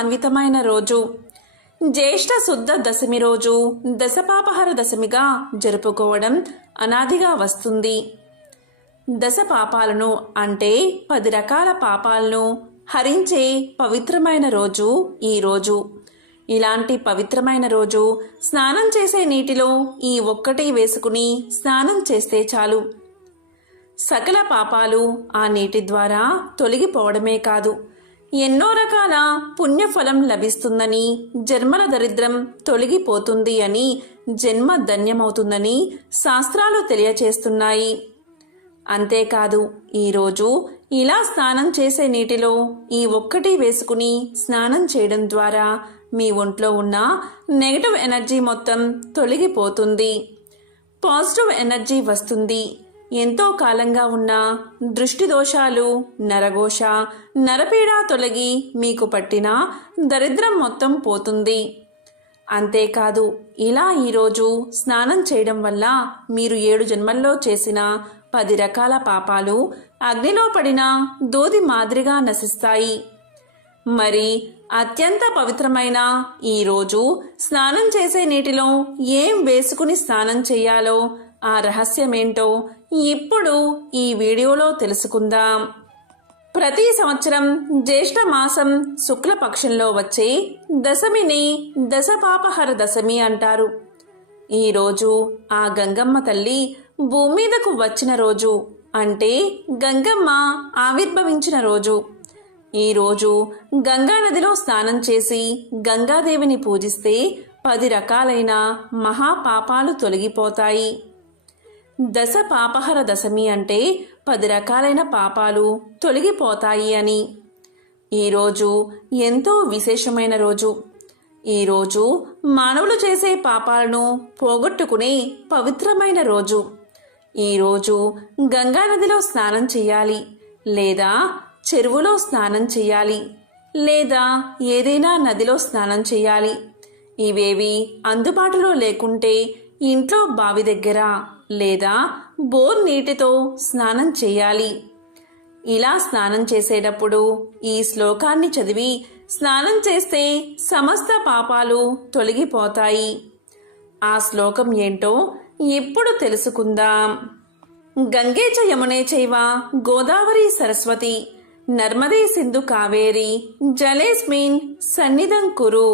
మహిమాన్వితమైన రోజు. జ్యేష్ఠ శుద్ధ దశమి రోజు దశపాపహర దశమిగా జరుపుకోవడం అనాదిగా వస్తుంది. దశ పాపాలను అంటే 10 రకాల పాపాలను హరించే పవిత్రమైన రోజు ఈ రోజు. ఇలాంటి పవిత్రమైన రోజు స్నానం చేసే నీటిలో ఈ ఒక్కటి వేసుకుని స్నానం చేస్తే చాలు. సకల పాపాలు ఆ నీటి ద్వారా తొలగిపోవడమే కాదు, ఎన్నో రకాల పుణ్యఫలం లభిస్తుందని, జన్మల దరిద్రం తొలగిపోతుంది అని, జన్మ ధన్యమవుతుందని శాస్త్రాలు తెలియచేస్తున్నాయి. అంతేకాదు, ఈరోజు ఇలా స్నానం చేసే నీటిలో ఈ ఒక్కటి వేసుకుని స్నానం చేయడం ద్వారా మీ ఒంట్లో ఉన్న నెగటివ్ ఎనర్జీ మొత్తం తొలగిపోతుంది, పాజిటివ్ ఎనర్జీ వస్తుంది. ఎంతో కాలంగా ఉన్న దృష్టి దోషాలు, నరఘోష, నరపీడ తొలగి మీకు పట్టిన దరిద్రం మొత్తం పోతుంది. అంతేకాదు, ఇలా ఈరోజు స్నానం చేయడం వల్ల మీరు 7 జన్మల్లో చేసిన 10 రకాల పాపాలు అగ్నిలో పడిన దూది మాదిరిగా నశిస్తాయి. మరి అత్యంత పవిత్రమైన ఈరోజు స్నానం చేసే నీటిలో ఏం వేసుకుని స్నానం చేయాలో, ఆ రహస్యమేంటో ఇప్పుడు ఈ వీడియోలో తెలుసుకుందాం. ప్రతి సంవత్సరం జ్యేష్ఠ మాసం శుక్లపక్షంలో వచ్చే దశమిని దశపాపహర దశమి అంటారు. ఈరోజు ఆ గంగమ్మ తల్లి భూమి మీదకు వచ్చిన రోజు, అంటే గంగమ్మ ఆవిర్భవించిన రోజు. ఈరోజు గంగానదిలో స్నానం చేసి గంగాదేవిని పూజిస్తే 10 రకాలైన మహాపాపాలు తొలగిపోతాయి. దశ పాపహర దశమి అంటే 10 రకాలైన పాపాలు తొలగిపోతాయి అని. ఈరోజు ఎంతో విశేషమైన రోజు. ఈరోజు మానవులు చేసే పాపాలను పోగొట్టుకునే పవిత్రమైన రోజు. ఈరోజు గంగానదిలో స్నానం చేయాలి, లేదా చెరువులో స్నానం చేయాలి, లేదా ఏదైనా నదిలో స్నానం చేయాలి. ఇవేవి అందుబాటులో లేకుంటే ఇంట్లో బావి దగ్గర లేదా బోర్ నీటితో స్నానం చేయాలి. ఇలా స్నానం చేసేటప్పుడు ఈ శ్లోకాన్ని చదివి స్నానం చేస్తే సమస్త పాపాలు తొలగిపోతాయి. ఆ శ్లోకం ఏంటో ఇప్పుడు తెలుసుకుందాం. గంగే చ యమునే చైవ గోదావరి సరస్వతి నర్మదే సింధు కావేరి జలేస్మిన్ సన్నిధం కురు.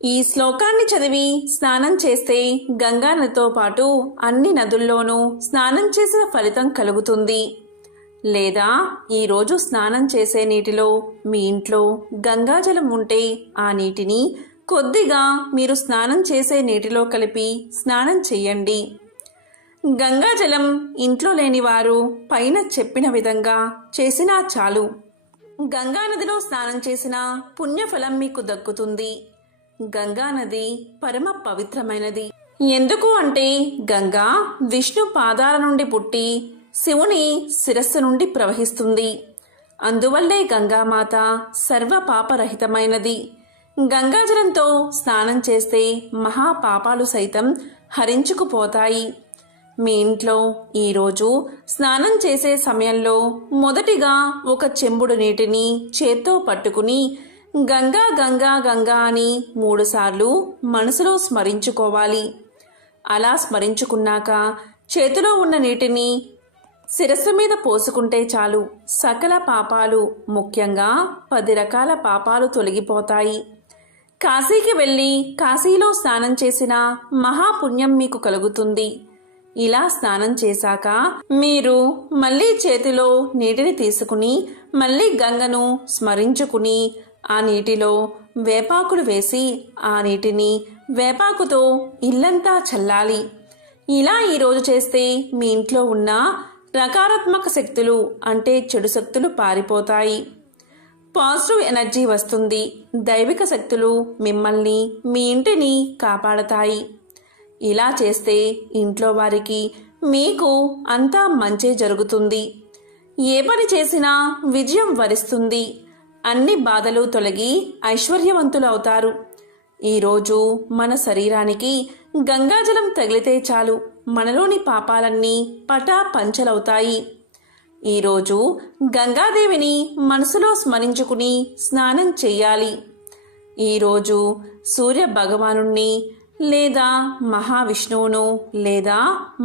ఈ శ్లోకాన్ని చదివి స్నానం చేస్తే గంగా నదితో పాటు అన్ని నదుల్లోనూ స్నానం చేసిన ఫలితం కలుగుతుంది. లేదా ఈరోజు స్నానం చేసే నీటిలో మీ ఇంట్లో గంగాజలం ఉంటే ఆ నీటిని కొద్దిగా మీరు స్నానం చేసే నీటిలో కలిపి స్నానం చేయండి. గంగాజలం ఇంట్లో లేనివారు పైన చెప్పిన విధంగా చేసినా చాలు. గంగానదిలో స్నానం చేసిన పుణ్యఫలం మీకు దక్కుతుంది. గంగానది పరమ పవిత్రమైనది. ఎందుకు అంటే గంగా విష్ణు పాదాల నుండి పుట్టి శివుని శిరస్సు నుండి ప్రవహిస్తుంది. అందువల్లే గంగామాత సర్వ పాపరహితమైనది. గంగాజలంతో స్నానం చేస్తే మహాపాపాలు సైతం హరించుకుపోతాయి. మీ ఇంట్లో ఈరోజు స్నానం చేసే సమయంలో మొదటిగా ఒక చెంబుడు నీటిని చేత్తో పట్టుకుని గంగా గంగా గంగా అని 3 సార్లు మనసులో స్మరించుకోవాలి. అలా స్మరించుకున్నాక చేతిలో ఉన్న నీటిని శిరస్సు మీద పోసుకుంటే చాలు. సకల పాపాలు, ముఖ్యంగా 10 రకాల పాపాలు తొలగిపోతాయి. కాశీకి వెళ్ళి కాశీలో స్నానం చేసిన మహాపుణ్యం మీకు కలుగుతుంది. ఇలా స్నానం చేశాక మీరు మళ్ళీ చేతిలో నీటిని తీసుకుని మళ్ళీ గంగను స్మరించుకుని ఆ నీటిలో వేపాకులు వేసి ఆ నీటిని వేపాకుతో ఇల్లంతా చల్లాలి. ఇలా ఈరోజు చేస్తే మీ ఇంట్లో ఉన్న నకారాత్మక శక్తులు అంటే చెడు శక్తులు పారిపోతాయి. పాజిటివ్ ఎనర్జీ వస్తుంది. దైవిక శక్తులు మిమ్మల్ని, మీ ఇంటిని కాపాడతాయి. ఇలా చేస్తే ఇంట్లో వారికి, మీకు అంతా మంచే జరుగుతుంది. ఏ పని చేసినా విజయం వరిస్తుంది. అన్ని బాధలు తొలగి ఐశ్వర్యవంతులవుతారు. ఈరోజు మన శరీరానికి గంగాజలం తగిలితే చాలు మనలోని పాపాలన్నీ పటా పంచలవుతాయి. ఈరోజు గంగాదేవిని మనసులో స్మరించుకుని స్నానం చెయ్యాలి. ఈరోజు సూర్య భగవానుణ్ణి లేదా మహావిష్ణువును లేదా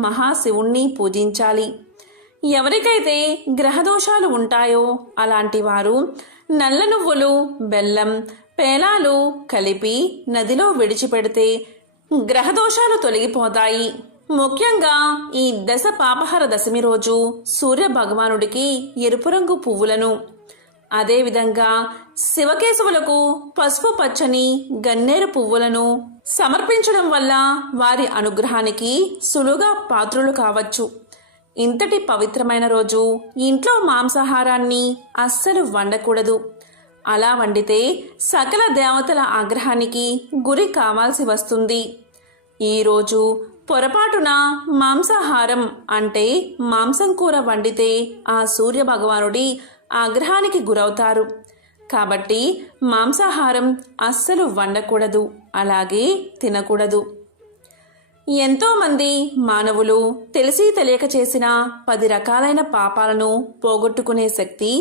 మహాశివుణ్ణి పూజించాలి. ఎవరికైతే గ్రహదోషాలు ఉంటాయో అలాంటి వారు నల్ల నువ్వులు, బెల్లం, పేలాలు కలిపి నదిలో విడిచిపెడితే గ్రహదోషాలు తొలగిపోతాయి. ముఖ్యంగా ఈ దశ పాపహర దశమి రోజు సూర్య భగవానుడికి ఎరుపు రంగు పువ్వులను, అదేవిధంగా శివకేశవులకు పసుపు పచ్చని గన్నేరు పువ్వులను సమర్పించడం వల్ల వారి అనుగ్రహానికి సులువుగా పాత్రులు కావచ్చు. ఇంతటి పవిత్రమైన రోజు ఇంట్లో మాంసాహారాన్ని అస్సలు వండకూడదు. అలా వండితే సకల దేవతల ఆగ్రహానికి గురి కావాల్సి వస్తుంది. ఈరోజు పొరపాటున మాంసాహారం అంటే మాంసం కూర వండితే ఆ సూర్య భగవానుడి ఆగ్రహానికి గురవుతారు. కాబట్టి మాంసాహారం అస్సలు వండకూడదు, అలాగే తినకూడదు. ఎంతోమంది మానవులు తెలిసి తెలియక చేసిన 10 రకాలైన పాపాలను పోగొట్టుకునే శక్తి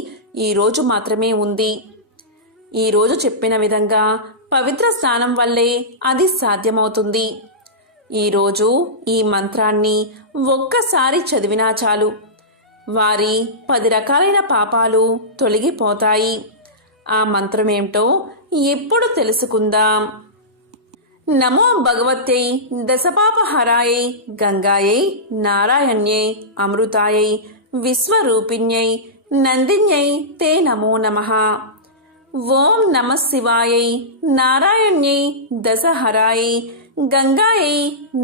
ఈరోజు మాత్రమే ఉంది. ఈరోజు చెప్పిన విధంగా పవిత్ర స్నానం వల్లే అది సాధ్యమవుతుంది. ఈరోజు ఈ మంత్రాన్ని ఒక్కసారి చదివినా చాలు, వారి 10 రకాలైన పాపాలు తొలగిపోతాయి. ఆ మంత్రమేమిటో ఇప్పుడు తెలుసుకుందాం. నమో భగవత్యై దశపాపహరాయై గంగాయై నారాయణ్యై అమృతాయై విశ్వరూపిణ్యై నందిన్యై తే నమో నమః. ఓం నమః శివాయై నారాయణ్యై దశహరాయై గంగాయై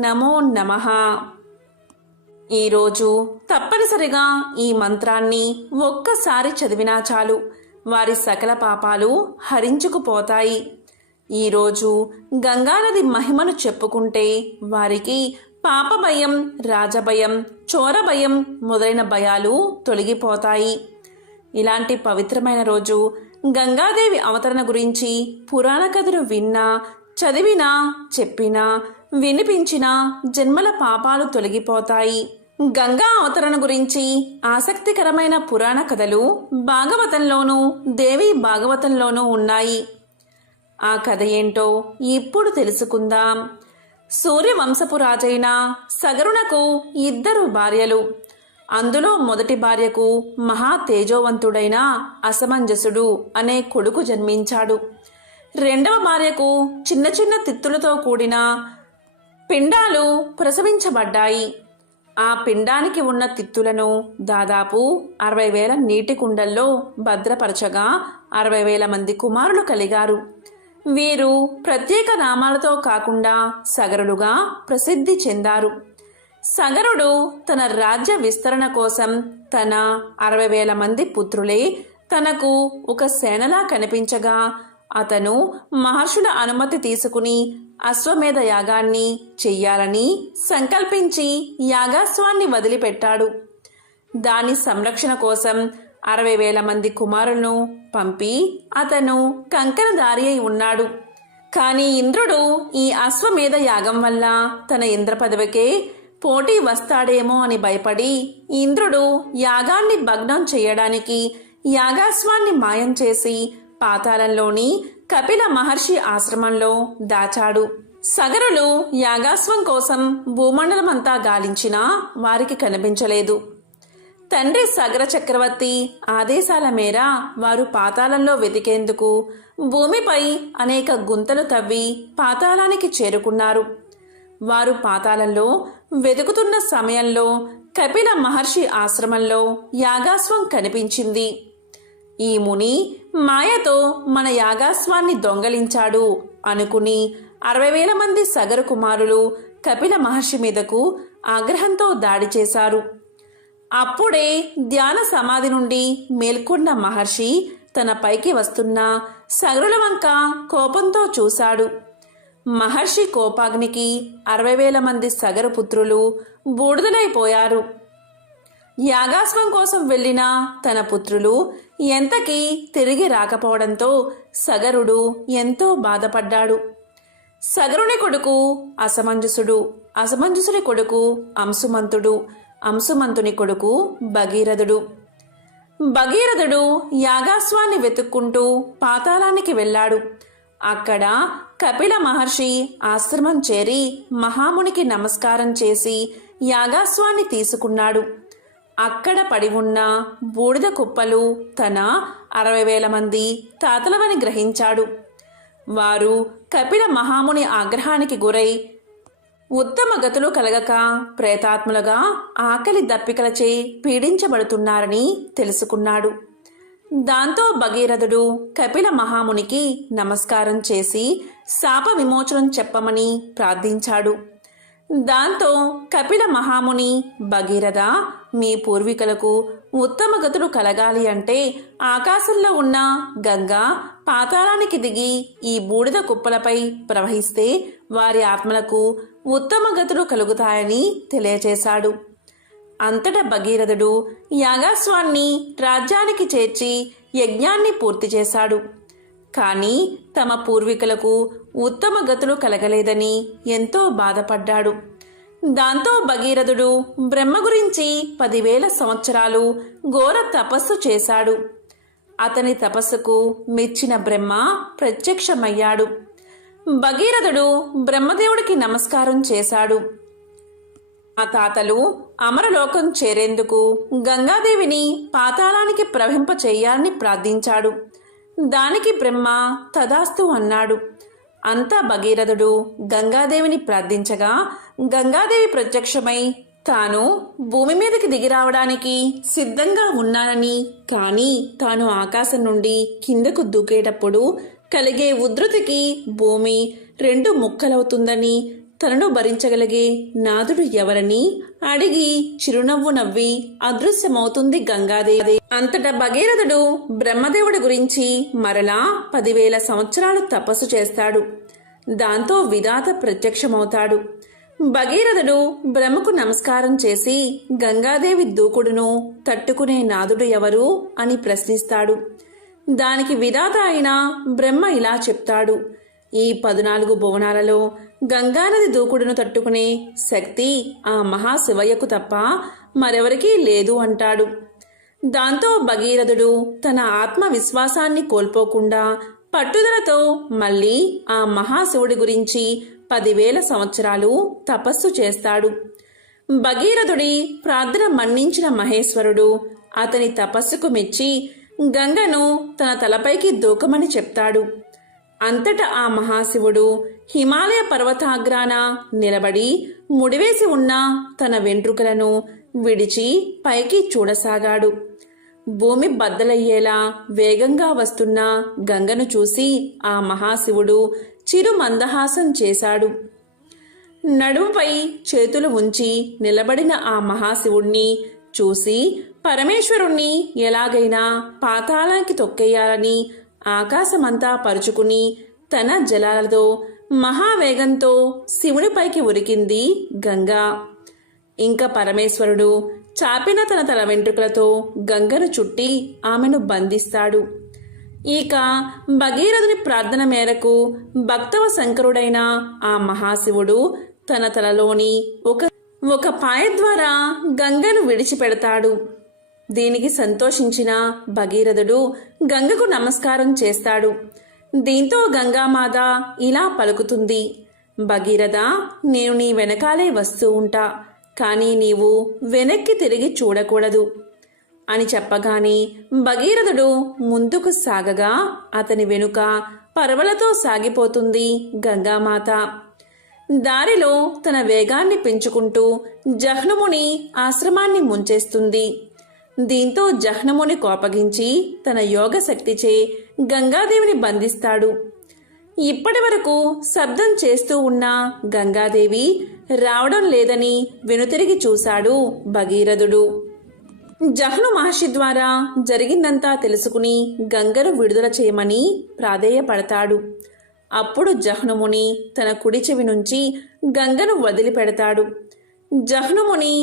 నమో నమః. ఈరోజు తప్పనిసరిగా ఈ మంత్రాన్ని ఒక్కసారి చదివినా చాలు, వారి సకల పాపాలు హరించుకుపోతాయి. ఈరోజు గంగానది మహిమను చెప్పుకుంటే వారికి పాప భయం, రాజభయం, చోర భయం మొదలైన భయాలు తొలగిపోతాయి. ఇలాంటి పవిత్రమైన రోజు గంగాదేవి అవతరణ గురించి పురాణ కథను విన్నా, చదివినా, చెప్పినా, వినిపించినా జన్మల పాపాలు తొలగిపోతాయి. గంగా అవతరణ గురించి ఆసక్తికరమైన పురాణ కథలు భాగవతంలోనూ దేవి భాగవతంలోనూ ఉన్నాయి. ఆ కథ ఏంటో ఇప్పుడు తెలుసుకుందాం. సూర్యవంశపు రాజైన సగరునకు 2 భార్యలు. అందులో మొదటి భార్యకు మహా తేజోవంతుడైన అసమంజసుడు అనే కొడుకు జన్మించాడు. రెండవ భార్యకు చిన్న చిన్న తిత్తులతో కూడిన పిండాలు ప్రసవించబడ్డాయి. ఆ పిండానికి ఉన్న తిత్తులను దాదాపు 60,000 నీటి కుండల్లో భద్రపరచగా 60,000 మంది కుమారులు కలిగారు. వీరు ప్రత్యేక నామాలతో కాకుండా సగరులుగా ప్రసిద్ధి చెందారు. సగరుడు తన రాజ్య విస్తరణ కోసం తన 60,000 మంది పుత్రులే తనకు ఒక సేనలా కనిపించగా అతను మహర్షుల అనుమతి తీసుకుని అశ్వమేధ యాగాన్ని చెయ్యాలని సంకల్పించి యాగాశ్వాన్ని వదిలిపెట్టాడు. దాని సంరక్షణ కోసం 60,000 మంది కుమారులను పంపి అతను కంకణధారి అయి ఉన్నాడు. కానీ ఇంద్రుడు ఈ అశ్వమేధ యాగం వల్ల తన ఇంద్ర పదవికే పోటీ వస్తాడేమో అని భయపడి ఇంద్రుడు యాగాన్ని భగ్నం చేయడానికి యాగాశ్వాన్ని మాయం చేసి పాతాళంలోని కపిల మహర్షి ఆశ్రమంలో దాచాడు. సగరులు యాగాశ్వం కోసం భూమండలమంతా గాలించినా వారికి కనిపించలేదు. తండ్రి సగర చక్రవర్తి ఆదేశాల మేర వారు పాతాళంలో వెతికేందుకు భూమిపై అనేక గుంతలు తవ్వి పాతాళానికి చేరుకున్నారు. వారు పాతాళంలో వెతుకుతున్న సమయంలో కపిల మహర్షి ఆశ్రమంలో యాగాశ్వం కనిపించింది. ఈ ముని మాయతో మన యాగాశ్వాన్ని దొంగలించాడు అనుకుని 60,000 మంది సగర కుమారులు కపిల మహర్షి మీదకు ఆగ్రహంతో దాడి చేశారు. అప్పుడే ధ్యాన సమాధి నుండి మేల్కొన్న మహర్షి తన పైకి వస్తున్న సగరుల వంక కోపంతో చూశాడు. మహర్షి కోపాగ్నికి 60,000 మంది సగర పుత్రులు బూడిదలైపోయారు. యాగాశ్వం కోసం వెళ్ళిన తన పుత్రులు ఎంతకీ తిరిగి రాకపోవడంతో సగరుడు ఎంతో బాధపడ్డాడు. సగరుని కొడుకు అసమంజసుడు, అసమంజసుని కొడుకు అంశుమంతుడు, అంశుమంతుని కొడుకు భగీరథుడు. భగీరథుడు యాగాశ్వాన్ని వెతుక్కుంటూ పాతాళానికి వెళ్ళాడు. అక్కడ కపిల మహర్షి ఆశ్రమం చేరి మహామునికి నమస్కారం చేసి యాగాశ్వాన్ని తీసుకున్నాడు. అక్కడ పడి ఉన్న బూడిద కుప్పలు తన 60,000 మంది తాతలవని గ్రహించాడు. వారు కపిల మహాముని ఆగ్రహానికి గురై ఉత్తమ గతులు కలగక ప్రేతాత్ములుగా ఆకలి దప్పికలచే పీడించబడుతున్నారని తెలుసుకున్నాడు. దాంతో భగీరథుడు కపిల మహామునికి నమస్కారం చేసి శాప విమోచనం చెప్పమని ప్రార్థించాడు. దాంతో కపిల మహాముని, భగీరథ, మీ పూర్వీకులకు ఉత్తమ గతులు కలగాలి అంటే ఆకాశంలో ఉన్న గంగా పాతాళానికి దిగి ఈ బూడిద కుప్పలపై ప్రవహిస్తే వారి ఆత్మలకు ఉత్తమ గతులు కలుగుతాయని తెలియచేశాడు. అంతటా భగీరథుడు యాగాశ్వాన్ని రాజ్యానికి చేర్చి యజ్ఞాన్ని పూర్తి చేశాడు. కానీ తమ పూర్వీకులకు ఉత్తమ గతులు కలగలేదని ఎంతో బాధపడ్డాడు. దాంతో భగీరథుడు బ్రహ్మ గురించి 10,000 సంవత్సరాలు ఘోర తపస్సు చేశాడు. అతని తపస్సుకు మెచ్చిన బ్రహ్మ ప్రత్యక్షమయ్యాడు. భగీరథుడు బ్రహ్మదేవుడికి నమస్కారం చేశాడు. ఆ తాతలు అమరలోకం చేరేందుకు గంగాదేవిని పాతాళానికి ప్రవహింప చేయాలని ప్రార్థించాడు. దానికి బ్రహ్మ తదాస్తు అన్నాడు. అంతా భగీరథుడు గంగాదేవిని ప్రార్థించగా గంగాదేవి ప్రత్యక్షమై తాను భూమి మీదకి దిగిరావడానికి సిద్ధంగా ఉన్నానని, కానీ తాను ఆకాశం నుండి కిందకు దూకేటప్పుడు కలిగే ఉధృతికి భూమి 2 ముక్కలవుతుందని, తనను భరించగలిగే నాథుడు ఎవరని అడిగి చిరునవ్వు నవ్వి అదృశ్యమవుతుంది గంగాదేవి. అంతటా భగీరథుడు బ్రహ్మదేవుడి గురించి మరలా 10,000 సంవత్సరాలు తపస్సు చేస్తాడు. దాంతో విధాత ప్రత్యక్షమవుతాడు. భగీరథుడు బ్రహ్మకు నమస్కారం చేసి గంగాదేవి దూకుడును తట్టుకునే నాథుడు ఎవరు అని ప్రశ్నిస్తాడు. దానికి విధాత అయిన బ్రహ్మ ఇలా చెప్తాడు. ఈ 14 భువనాలలో గంగానది దూకుడును తట్టుకునే శక్తి ఆ మహాశివయ్యకు తప్ప మరెవరికీ లేదు అంటాడు. దాంతో భగీరథుడు తన ఆత్మవిశ్వాసాన్ని కోల్పోకుండా పట్టుదలతో మళ్ళీ ఆ మహాశివుడి గురించి 10,000 సంవత్సరాలు తపస్సు చేస్తాడు. భగీరథుడి ప్రార్థన మన్నించిన మహేశ్వరుడు అతని తపస్సుకు మెచ్చి గంగను తన తలపైకి దూకమని చెప్తాడు. అంతటా ఆ మహాశివుడు హిమాలయ పర్వతాగ్రాన నిలబడి ముడివేసి ఉన్న తన వెంట్రుకలను విడిచి పైకి చూడసాగాడు. భూమి బద్దలయ్యేలా వేగంగా వస్తున్న గంగను చూసి ఆ మహాశివుడు చిరు మందహాసం చేశాడు. నడుముపై చేతులు ఉంచి నిలబడిన ఆ మహాశివుణ్ణి చూసి పరమేశ్వరుణ్ణి ఎలాగైనా పాతాళానికి తొక్కేయాలని ఆకాశమంతా పరుచుకుని తన జలాలతో మహావేగంతో శివునిపైకి ఉరికింది గంగా. ఇంకా పరమేశ్వరుడు చాపిన తన తల వెంట్రుకలతో గంగను చుట్టి ఆమెను బంధిస్తాడు. ఇక భగీరథుని ప్రార్థన మేరకు భక్తవ శంకరుడైన ఆ మహాశివుడు తన తలలోని ఒక పాయ ద్వారా గంగను విడిచిపెడతాడు. దీనికి సంతోషించిన భగీరథుడు గంగకు నమస్కారం చేస్తాడు. దీంతో గంగామాత ఇలా పలుకుతుంది. భగీరథ, నేను నీ వెనకాలే వస్తూ ఉంటా, కానీ నీవు వెనక్కి తిరిగి చూడకూడదు అని చెప్పగానే భగీరథుడు ముందుకు సాగగా అతని వెనుక పర్వలతో సాగిపోతుంది గంగామాత. దారిలో తన వేగాన్ని పెంచుకుంటూ జహ్నుముని ఆశ్రమాన్ని ముంచేస్తుంది. దీంతో జహ్నుముని కోపగించి తన యోగ శక్తిచే గంగాదేవిని బంధిస్తాడు. ఇప్పటి వరకు శబ్దం చేస్తూ ఉన్న గంగాదేవి రావడం లేదని వెనుతిరిగి చూశాడు భగీరథుడు. జహ్ను మహర్షి ద్వారా జరిగిందంతా తెలుసుకుని గంగను విడుదల చేయమని ప్రాధేయపడతాడు. అప్పుడు జహ్నుముని తన కుడి చెవి నుంచి గంగను వదిలిపెడతాడు. జహ్నుముని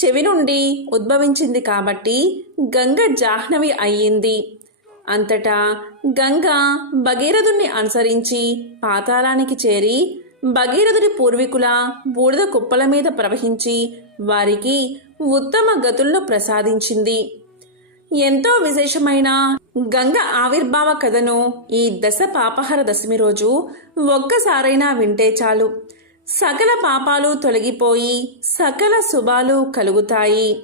చెవి నుండి ఉద్భవించింది కాబట్టి గంగ జాహ్నవి అయ్యింది. అంతటా గంగ భగీరథుణ్ణి అనుసరించి పాతాళానికి చేరి భగీరథుడి పూర్వీకుల బూడిద కుప్పల మీద ప్రవహించి వారికి ఉత్తమ గతులను ప్రసాదించింది. ఎంతో విశేషమైన గంగ ఆవిర్భావ కథను ఈ దశ పాపహర దశమి రోజు ఒక్కసారైనా వింటే చాలు. సకల పాపాలు తొలగిపోయి సకల శుభాలు కలుగుతాయి.